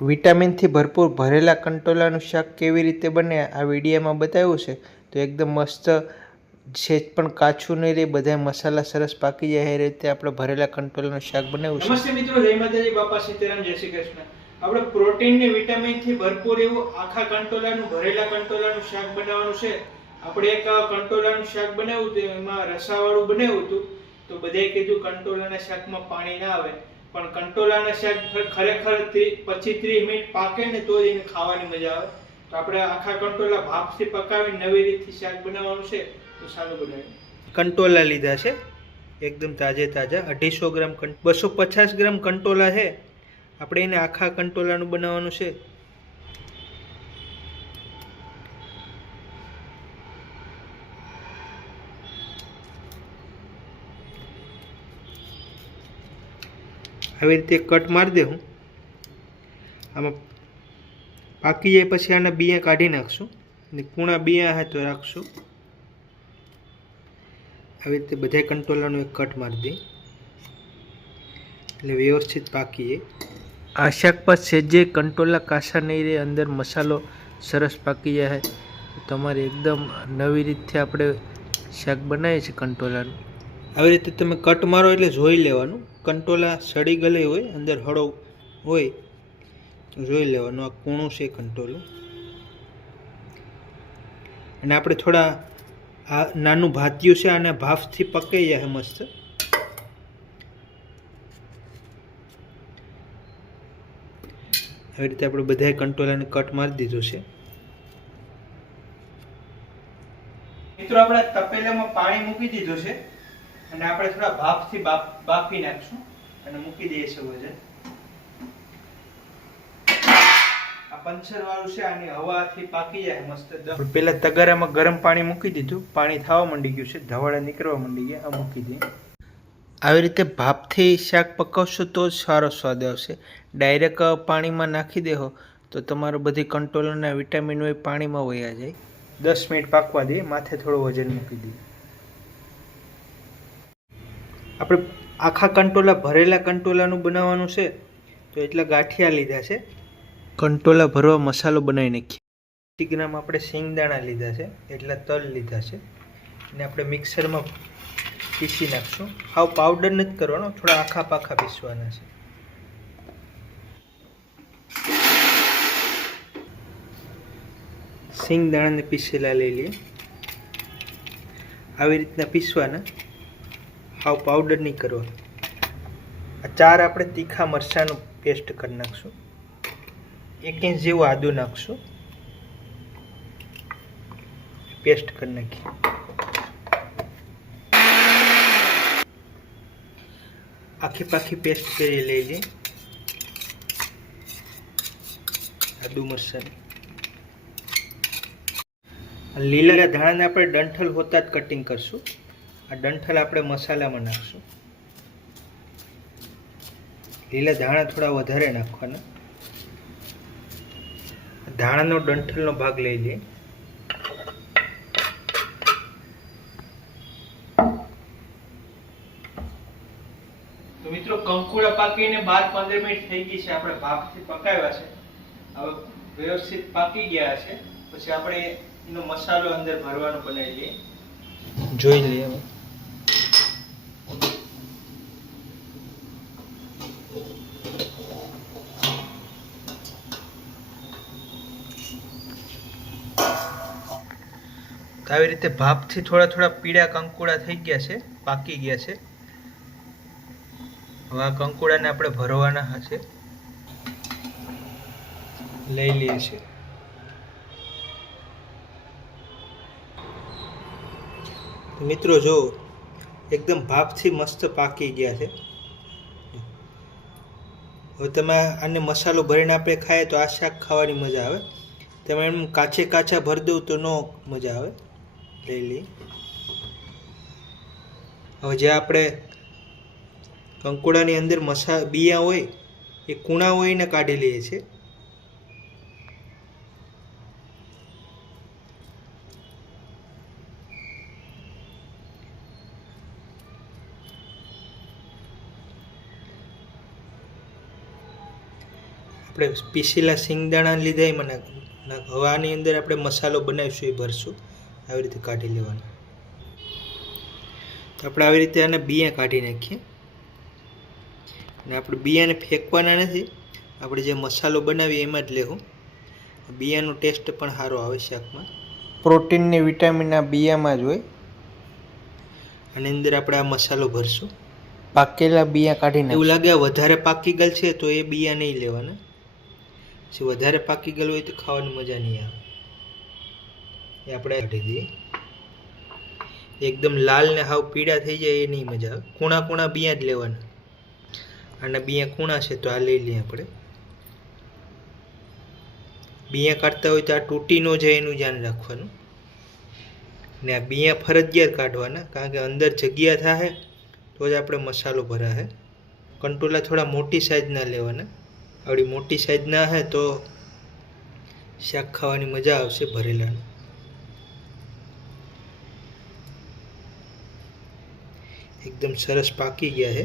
વિટામિનથી ભરપૂર ભરેલા કંટોલાનું શાક કેવી રીતે બને આ વિડીયોમાં બતાવ્યું છે. તો એકદમ મસ્ત, સેજ પણ કાચું નહીં રહે, બધા મસાલા સરસ પાકી જાય એ રીતે આપણે ભરેલા કંટોલાનું શાક બનાવ્યું છે. નમસ્તે મિત્રો, જય માતાજી, બાપા સીતારામ, જય શ્રી કૃષ્ણ. આપણે પ્રોટીન ને વિટામિન થી ભરપૂર એવું આખા કંટોલાનું ભરેલા કંટોલાનું શાક બનાવવાનું છે. આપણે એક કંટોલાનું શાક બનાવ્યું હતું, એમાં રસાવાળું બનાવ્યું હતું. તો બધાએ કીધું કંટોલાના શાકમાં પાણી ના આવે, પણ કંટોલાના શાક ખરેખર 25-30 મિનિટ પાકે ને તો એને ખાવાની મજા આવે. તો આપણે આખા કંટોલા ભાપથી પકાવીને નવી રીતથી શાક બનાવવાનું છે. તો સારું બનાવીએ. કંટોલા લીધા છે એકદમ તાજે તાજા, 250 ગ્રામ 250 ગ્રામ કંટોલા છે. આપણે એને આખા કંટોલાનું બનાવવાનું છે. આવી રીતે કટ મારી દે. હું આમાં પાકી જાય પછી આના બિયા કાઢી નાખશું અને કૂણા બિયા હે તો રાખશું. આવી રીતે બધા કંટોલાનું એક કટ મારી દે એટલે વ્યવસ્થિત પાકી જાય. આ શાક પર સેજે કંટોલા કાસા નહીં રહે, અંદર મસાલો સરસ પાકી જાય. તમારે એકદમ નવી રીતથી આપણે શાક બનાવીએ છીએ કંટોલાનું. આવી રીતે તમે કટ મારો એટલે જોઈ લેવાનું, કંટોલા સડી ગયેલી હોય, અંદર હળો હોય તો જોઈ લેવાનું આ કૂણું છે કંટોલું. અને આપણે થોડા આ નાનું ભાતિયું છે, આને ભાફથી પકાઈ જાય મસ્ત. આવી રીતે આપણે બધા કંટોલાને કટ મારી દીધું છે. મિત્રો, આપણે તપેલામાં પાણી મૂકી દીધું છે અને આપણે થોડા ભાફથી બાફી નાખશું અને મૂકી દઈએ છીએ વજન. આ પંચર વાળું છે, આની હવાથી પાકી જાય મસ્ત. પેલા તગારામાં ગરમ પાણી મૂકી દીધું, પાણી થવા માંડી ગયું છે, ધવાડા નીકળવા માંડી ગયા. આ મૂકી દઈએ. આવી રીતે ભાપથી શાક પકાવશો તો જ સારો સ્વાદ આવશે. ડાયરેક્ટ પાણીમાં નાખી દેહો તો તમારું બધી કંટોલાના વિટામિન હોય પાણીમાં વયા જાય. 10 મિનિટ પાકવા દઈએ, માથે થોડું વજન મૂકી દઈએ. આપણે આખા કંટોલા ભરેલા કંટોલાનું બનાવવાનું છે તો એટલા ગાંઠિયા લીધા છે. કંટોલા ભરવા મસાલો બનાવી નાખીએ. 50 ગ્રામ આપણે શિંગદાણા લીધા છે, એટલા તલ લીધા છે અને આપણે મિક્સરમાં પીસી નાખશું. હાવ પાવડર નથી કરવાનો, થોડા આખા પાખા પીસવાના છે. શિંગદાણાને પીસેલા લઈ લઈએ. આવી રીતના પીસવાના, હાવ પાવડર નહીં કરવાનો. આ 4 આપણે તીખા મરચાંનું પેસ્ટ કરી નાખશું. 1 ઇંચ જેવું આદું નાખશું, પેસ્ટ કરી નાખીએ. આખી પાખી પેસ્ટ કરી લઈ લઈએ આદુ મરચાંની. લીલા ધાણાને આપણે ડંઠલ હોતા જ કટિંગ કરશું. આ ડંઠલ આપણે મસાલામાં નાખશું. લીલા ધાણા થોડા વધારે નાખવાના. ધાણાનો ડંઠલનો ભાગ લઈ લઈએ. તો મિત્રો, કંકુડા પાકીને 12-15 મિનિટ થઈ ગઈ છે. આપણે ભાપથી પકાવ્યા છે, હવે વ્યવસ્થિત પાકી ગયા છે. પછી આપણે એનો મસાલો અંદર ભરવાનો બનાવી લઈએ. જોઈ લઈએ. તો આવી રીતે ભાપથી થોડા થોડા પીળા કંકુડા થઈ ગયા છે, પાકી ગયા છે. હવે આ કંકુડાને આપણે ભરવાના હશે, લઈ લઈએ છીએ. મિત્રો જો એકદમ ભાપથી મસ્ત પાકી ગયા છે. હવે તમે આને મસાલો ભરીને આપણે ખાઈએ તો આ શાક ખાવાની મજા આવે. તમે એમ કાચે કાચા ભરી દઉં તો ન મજા આવે. લઈ લઈએ. હવે જે આપણે કંકુડાની અંદર બિયા હોય એ કૂણા હોય ને કાઢી લઈએ છીએ. આપણે પીસેલા સિંગદાણા લીધા એમાં નાખ. હવે આની અંદર આપણે મસાલો બનાવીશું એ ભરશું. આવી રીતે કાઢી લેવાનું. તો આપણે આવી રીતે આને બિયા કાઢી નાખીએ. અને આપણે બિયાને ફેંકવાના નથી, આપણે જે મસાલો બનાવીએ એમાં જ લેવું. બિયાનો ટેસ્ટ પણ સારો આવે શાકમાં. પ્રોટીન ને વિટામિન આ બિયામાં જ હોય. આની અંદર આપણે આ મસાલો ભરશું. પાકેલા બિયા કાઢીને એવું લાગે વધારે પાકી ગયેલ છે તો એ બિયા નહીં લેવાના. પછી વધારે પાકી ગયેલ હોય તો ખાવાની મજા નહીં આવે. એ આપણે કાઢી દઈએ. એકદમ લાલ ને હાવ પીળા થઈ જાય એ નહીં મજા આવે. કૂણા કૂણા બિયા જ લેવાના. આના બિયા કૂણા છે તો આ લઈ લઈએ આપણે. બિયા કાઢતા હોય તો આ તૂટી ન જાય એનું ધ્યાન રાખવાનું. ને આ બિયા ફરજિયાત કાઢવાના, કારણ કે અંદર જગ્યા થાય તો જ આપણે મસાલો ભરાશે. કંટોલા થોડા મોટી સાઈઝના લેવાના. આવડી મોટી સાઈઝના હે તો શાક ખાવાની મજા આવશે ભરેલાનું. એકદમ સરસ પાકી ગયા છે.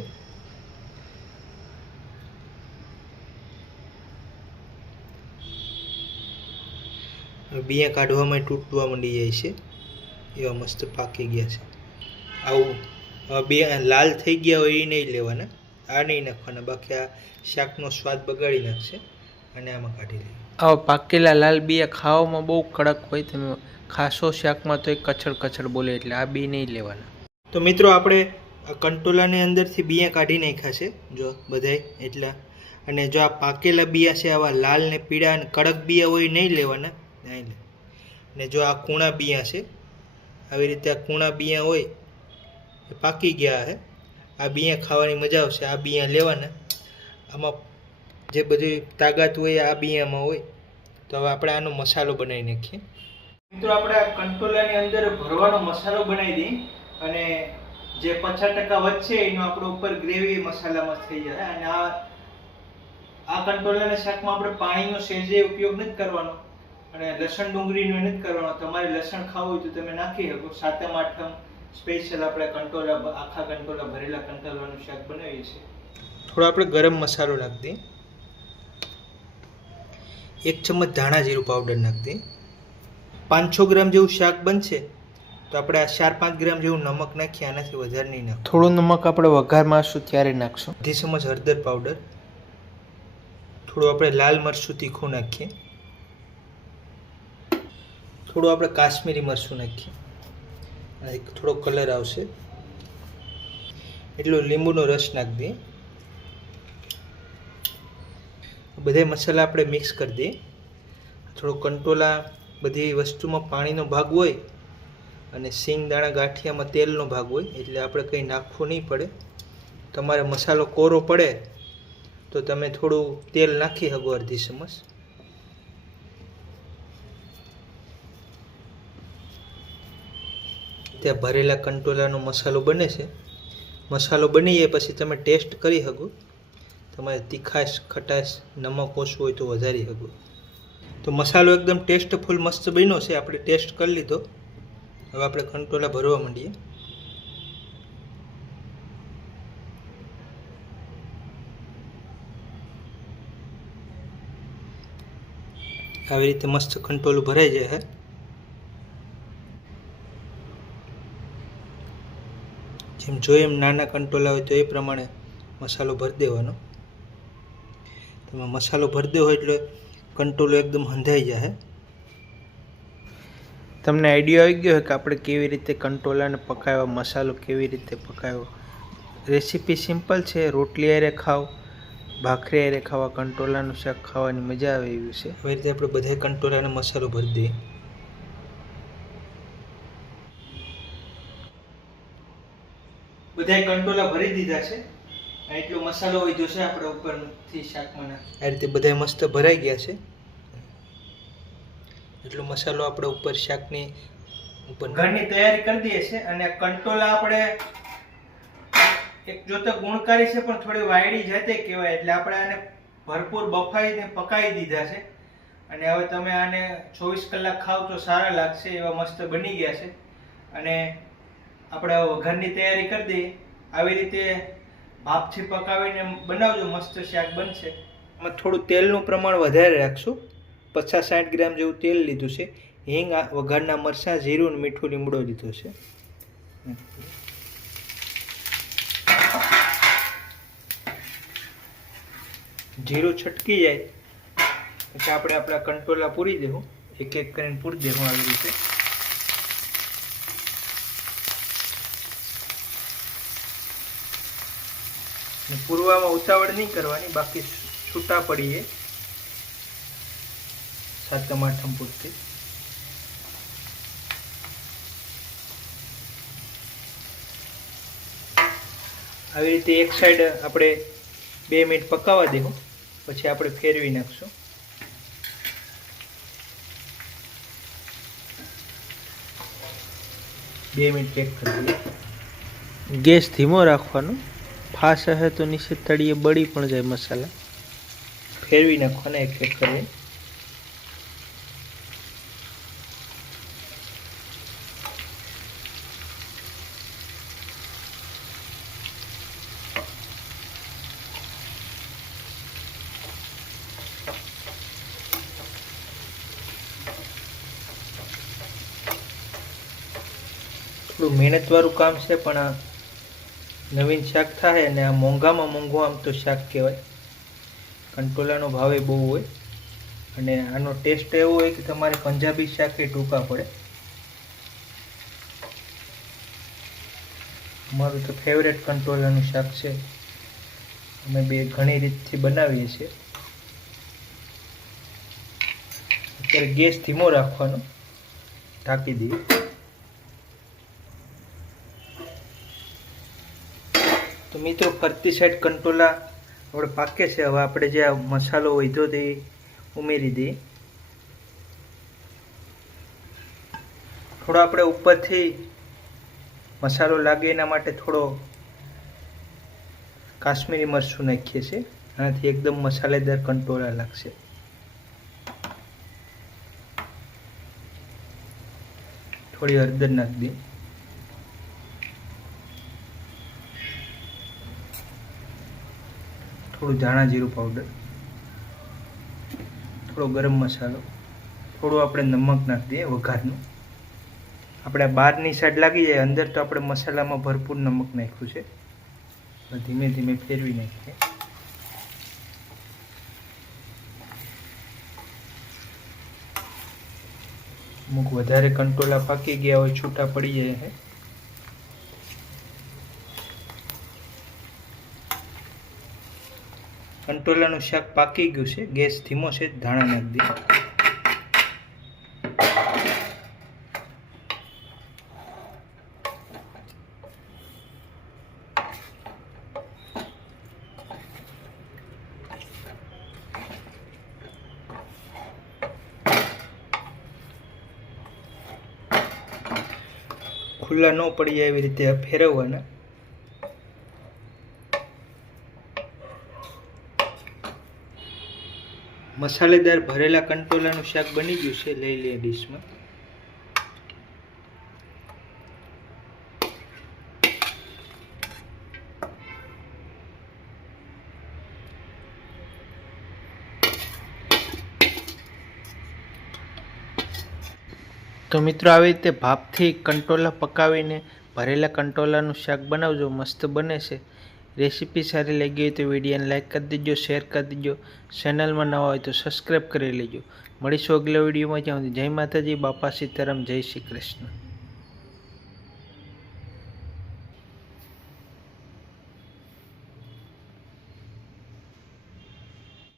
બિયા કાઢવામાં તૂટવા માંડી જાય છે. એવા મસ્ત પાકી ગયા છે. આવું બે લાલ થઈ ગયા હોય એ નહીં લેવાના. આ નહીં નાખવાના, બાકી આ શાકનો સ્વાદ બગાડી નાખશે. અને આમાં કાઢી લઈએ. આવા પાકેલા લાલ બિયા ખાવામાં બહુ કડક હોય. તમે ખાશો શાકમાં તો એક કચડ કચડ બોલે, એટલે આ બી નહીં લેવાના. તો મિત્રો આપણે આ કંટોલાની અંદરથી બિયા કાઢી નાખ્યા છે જો બધાય એટલા. અને જો આ પાકેલા બિયા છે આવા લાલ ને પીળા અને કડક બિયા હોય નહીં લેવાના. નહીં લે. ને જો આ કૂણા બિયા છે, આવી રીતે આ કૂણા બિયા હોય એ પાકી ગયા છે. આ બિયા ખાવાની મજા આવશે. આ બિયા લેવાના. આમાં જે બધી તાકાત હોય આ બિયામાં હોય. તો હવે આપણે આનો મસાલો બનાવી નાખીએ. મિત્રો આપણે આ કંટોલાની અંદર ભરવાનો મસાલો બનાવી દઈએ. અને જે 50% વધશે એનો આપણો ઉપર ગ્રેવી મસાલામાં થઈ જાય. અને આ કંટોલાના શાકમાં આપણે પાણીનો સહેજે ઉપયોગ નથી કરવાનો. અને લસણ ડુંગળીનો નથી કરવાનો. તમારે લસણ ખાવું હોય તો તમે નાખી શકો. 7મ 8મ સ્પેશિયલ આપણે કંટોલા, આખા કંટોલા ભરેલા કંટોલાનું શાક બનાવીએ છીએ. થોડો આપણે ગરમ મસાલો નાખી દઈએ. 1 ચમચ ધાણા જીરું પાવડર નાખી દઈએ. 500 ગ્રામ જેવું શાક બનશે તો આપણે આ 4-5 ગ્રામ જેવું નમક નાખીએ. આનાથી વધારે નહીં નાખીએ. થોડું નમક આપણે વઘારમાં આવશું ત્યારે નાખશું. 1 ચમચ હળદર પાવડર. થોડું આપણે લાલ મરચું તીખું નાખીએ. થોડું આપણે કાશ્મીરી મરચું નાખીએ. થોડો કલર આવશે. એટલો લીંબુનો રસ નાખી દઈએ. બધા મસાલા આપણે મિક્સ કરી દઈએ. થોડો કંટોલા બધી વસ્તુમાં પાણીનો ભાગ હોય અને સિંગ દાણા ગાંઠિયામાં તેલનો ભાગ હોય, એટલે આપણે કંઈ નાખવું નહીં પડે. તમારે મસાલો કોરો પડે તો તમે થોડું તેલ નાખી શકો, 1/2 ચમચ. ત્યાં ભરેલા કંટોલાનો મસાલો બને છે. મસાલો બની જાય પછી તમે ટેસ્ટ કરી શકો. તમારે તીખાશ, ખટાશ, નમક ઓછું હોય તો વધારી શકો. તો મસાલો એકદમ ટેસ્ટફુલ મસ્ત બન્યો છે. આપણે ટેસ્ટ કરી લીધો. હવે આપણે કંટોલા ભરવા માંડીએ. આવી રીતે મસ્ત કંટોલું ભરાઈ જાય. જેમ જોઈએ એમ નાના કંટોલા હોય તો એ પ્રમાણે મસાલો ભરી દેવાનો. તમે મસાલો ભરી દો એટલે કંટોલો એકદમ હંધાઈ જાય. તમને આઈડિયા આવી ગયો કે આપણે કેવી રીતે કંટોલાને પકાવ્યો, મસાલો કેવી રીતે પકાવ્યો. રેસીપી સિમ્પલ છે. રોટલી હારે ખાવ, ભાખરી હારે ખાવા, કંટોલાનું શાક ખાવાની મજા આવે એવી છે. આવી રીતે આપણે બધા કંટોલાનો મસાલો ભરી દઈએ. બધા કંટોલા ભરી દીધા છે. એટલો મસાલો વધ્યો છે આપણે ઉપરથી શાકમાં. આ રીતે બધા મસ્ત ભરાઈ ગયા છે. એટલો મસાલો આપણે ઉપર શાકની ઉપર ઘરની તૈયારી કરી દઈએ છે. અને કંટોલા આપણે એક જોતા ગુણકારી છે પણ થોડી વાયડી જાતે કહેવાય, એટલે આપણે આને ભરપૂર બફાઈને પકાવી દીધા છે. અને હવે તમે આને 24 કલાક ખાવ તો સારા લાગશે એવા મસ્ત બની ગયા છે. અને આપણે ઘરની તૈયારી કરી દઈએ. આવી રીતે ભાપથી પકાવીને બનાવજો, મસ્ત શાક બનશે. આમાં થોડું તેલનું પ્રમાણ વધારે રાખશું. 50-60 ગ્રામ જેવું તેલ લીધું છે. હિંગ, વઘારના મરચાં, જીરું અને મીઠું લીમડો લીધો છે. જીરું છટકી જાય પછી આપણે આપણા કંટોલા પૂરી દેવું. એક એક કરીને પૂરી દેવું આવી રીતે. પૂરવામાં ઉતાવળ નહીં કરવાની, બાકી છૂટા પડીએ 7-8 પૂરતી. આવી રીતે એક સાઈડ આપણે 2 મિનિટ પકાવવા દેવું, પછી આપણે ફેરવી નાખશું. બે મિનિટ ચેક કરી દઈએ. ગેસ ધીમો રાખવાનો. ફાસ હશે તો નીચે તળિયે બળી પણ જાય મસાલા. ફેરવી નાખવાના એક એક કરીને. થોડું મહેનતવાળું કામ છે, પણ આ નવીન શાક થાય અને આ મોંઘામાં મોંઘું આમ તો શાક કહેવાય. કંટોલાનો ભાવ બહુ હોય અને આનો ટેસ્ટ એવો હોય કે તમારે પંજાબી શાક એ ટૂંકા પડે. મારું તો ફેવરેટ કંટોલાનું શાક છે. અમે બે ઘણી રીતથી બનાવીએ છીએ. અત્યારે ગેસ ધીમો રાખવાનો, ઢાંકી દઈએ. તો મિત્રો ફરતી સાઈડ કંટોલા આપણે પાકે છે. હવે આપણે જે આ મસાલો વધ્યો તે ઉમેરી દઈએ. થોડો આપણે ઉપરથી મસાલો લાગે એના માટે થોડો કાશ્મીરી મરચું નાખીએ છીએ. આનાથી એકદમ મસાલેદાર કંટોલા લાગશે. થોડી હળદર નાખી દઈએ. થોડું ધાણા જીરું પાવડર, થોડો ગરમ મસાલો, થોડું આપણે નમક નાખી દઈએ વઘારનું. આપણે બહારની સાઈડ લાગી જાય, અંદર તો આપણે મસાલામાં ભરપૂર નમક નાખ્યું છે. ધીમે ધીમે ફેરવી નાખીએ. અમુક વધારે કંટોલા પાકી ગયા હોય, છૂટા પડી જાય છે. કંટોલાનું શાક પાકી ગયું છે. ગેસ ધીમો છે. ધાણા નાખી દઈએ. ખુલ્લા ન પડી જાય એવી રીતે ફેરવવાના. મસાલેદાર ભરેલા કંટોલાનું શાક બની ગયું છે. લઈ લઈએ ડીશમાં. તો મિત્રો આવી રીતે ભાપથી કંટોલા પકાવીને ભરેલા કંટોલાનું શાક બનાવજો. મસ્ત બને છે. રેસીપી સારી લાગી હોય તો વિડીયોને લાઇક કરી દેજો, શેર કરી દેજો. ચેનલમાં નવા હોય તો સબસ્ક્રાઈબ કરી લેજો. મળીશું અગલા વિડીયોમાં. જ્યાં જય માતાજી, બાપા સીતારામ, જય શ્રી કૃષ્ણ.